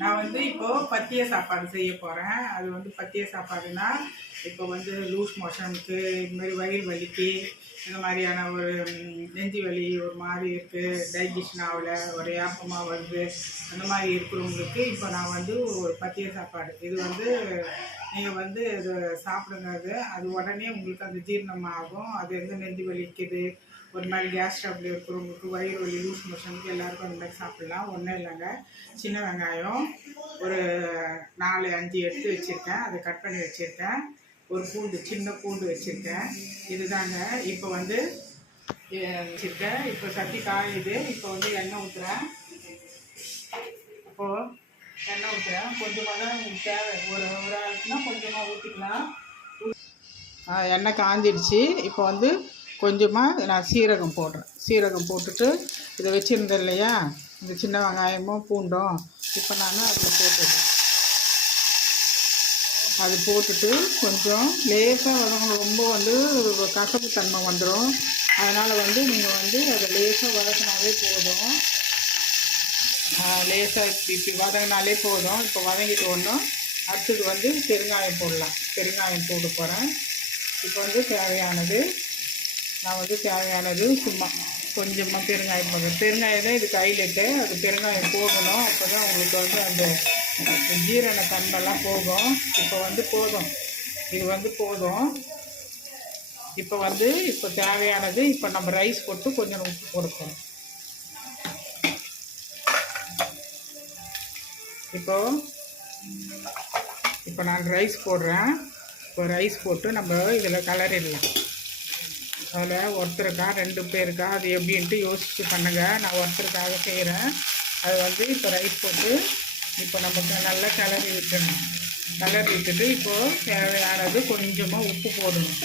நான் வந்து இப்போது பத்திய சாப்பாடு செய்ய போகிறேன். அது வந்து பத்திய சாப்பாடுனா, இப்போ வந்து லூஸ் மோஷனுக்கு, இது மாதிரி வயிறு வலிக்கு, இந்த மாதிரியான ஒரு நெஞ்சு வலி ஒரு மாதிரி இருக்குது, டைஜஷன் ஆகலை, ஒரு ஏப்பமாக வருது, அந்த மாதிரி இருக்கிறவங்களுக்கு இப்போ நான் வந்து ஒரு பத்திய சாப்பாடு இது வந்து நீங்கள் வந்து இது சாப்பிடுங்க. அது உடனே உங்களுக்கு அந்த ஜீரணம் ஆகும். அது எந்த நெஞ்சு வலிக்குது, ஒரு மாதிரி கேஸ் ட்ரபிள் இருக்கிறவங்களுக்கு, வயிறு வலி, லூஸ் மோஷனுக்கு எல்லாருக்கும் அந்த மாதிரி சாப்பிட்லாம். ஒன்றும் இல்லைங்க, சின்ன வெங்காயம் ஒரு 4-5 எடுத்து வச்சுருக்கேன், அதை கட் பண்ணி வச்சுருக்கேன். ஒரு பூண்டு, சின்ன பூண்டு வச்சுருக்கேன். இதுதாங்க. இப்போ வந்து வச்சுருக்கேன். இப்போ சட்டி காயுது. இப்போ வந்து எண்ணெய் ஊற்றுறேன். இப்போது எண்ணெய் ஊற்றுறேன். கொஞ்சமாக தான் உங்களுக்கு தேவை. ஒரு ஆளுக்குனா கொஞ்சமாக ஊற்றிக்கலாம். எண்ணெய் காஞ்சிடுச்சு. இப்போ வந்து கொஞ்சமாக நான் சீரகம் போடுறேன். சீரகம் போட்டுட்டு இதை வச்சுருந்தேன் இல்லையா, இந்த சின்ன வெங்காயமும் பூண்டும் இப்போ நான் அதில் போட்டுடுறேன். அது போட்டுட்டு கொஞ்சம் லேசாக வதங்கணும். ரொம்ப வந்து கசப்பு தன்மை வந்துடும். அதனால் வந்து நீங்கள் வந்து அதை லேசாக வதக்கினாலே போதும். லேசாக இப்படி வதங்கினாலே போதும். இப்போ வதங்கிட்டு ஒன்றும் அடுத்தது வந்து பெருங்காயம் போடலாம். பெருங்காயம் போட்டு போகிறேன். இப்போ வந்து தேவையானது சும்மா கொஞ்சமாக பெருங்காயம் போடுறேன். பெருங்காயம் தான் இதுக்கு ஹைலைட்டு. அது பெருங்காயம் போடணும். அப்போ தான் உங்களுக்கு வந்து அந்த ஜீரண தன்மைலாம் போகும். இப்போ வந்து போதும், இது வந்து போதும். இப்போ தேவையானது இப்போ நம்ம ரைஸ் போட்டு கொஞ்சம் உப்பு கொடுப்போம். இப்போ நான் ரைஸ் போடுறேன். இப்போ ரைஸ் போட்டு நம்ம இதில் கலரிடலாம். அதில் ஒருத்தருக்கா 2 பேருக்கா அது எப்படின்ட்டு யோசித்து பண்ணுங்கள். நான் ஒருத்தருக்காக செய்கிறேன். அது வந்து இப்போ ரைஸ் போட்டு இப்போ நம்ம நல்லா கிளறி விட்டுடணும். கிளறி விட்டுட்டு இப்போது தேவையானது கொஞ்சமாக உப்பு போடணும்.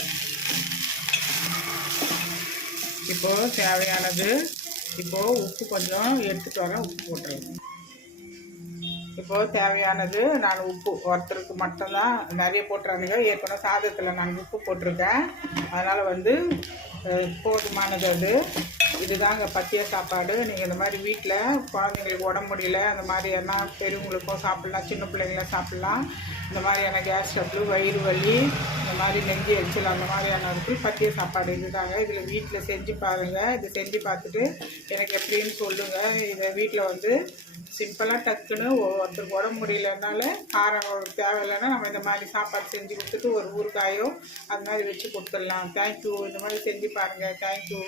இப்போது தேவையானது உப்பு கொஞ்சம் எடுத்துகிட்டு வரேன். உப்பு போட்டுருவேன். இப்போது தேவையானது நான் உப்பு ஒருத்தருக்கு மட்டும்தான், நிறைய போட்டுறாங்க. ஏற்கனவே சாதத்தில் நான் உப்பு போட்டிருக்கேன். அதனால் வந்து போதுமானது அது. இதுதாங்க பத்திய சாப்பாடு. நீங்கள் இந்த மாதிரி வீட்டில் குழந்தைங்களுக்கு உடம்பு முடியல, அந்த மாதிரியான பெரியவங்களுக்கும் சாப்பிட்லாம், சின்ன பிள்ளைங்களாம் சாப்பிட்லாம். இந்த மாதிரியான கேஸ் ட்ரபிள், வயிறு வலி, இந்த மாதிரி நெஞ்சு எரிச்சல், அந்த மாதிரியான பத்திய சாப்பாடு இதுதாங்க. இதில் வீட்டில் செஞ்சு பாருங்கள். இது செஞ்சு பார்த்துட்டு எனக்கு எப்படின்னு சொல்லுங்கள். இதை வீட்டில் வந்து சிம்பிளாக டக்குன்னு ஒருத்தருக்கு உடம்பு முடியலனால காரம் தேவையில்லைன்னா நம்ம இந்த மாதிரி சாப்பாடு செஞ்சு கொடுத்துட்டு ஒரு ஊறுகாயோ அது மாதிரி வச்சு கொடுத்துடலாம். தேங்க்யூ. இந்த மாதிரி செஞ்சு பாருங்கள். தேங்க்யூ.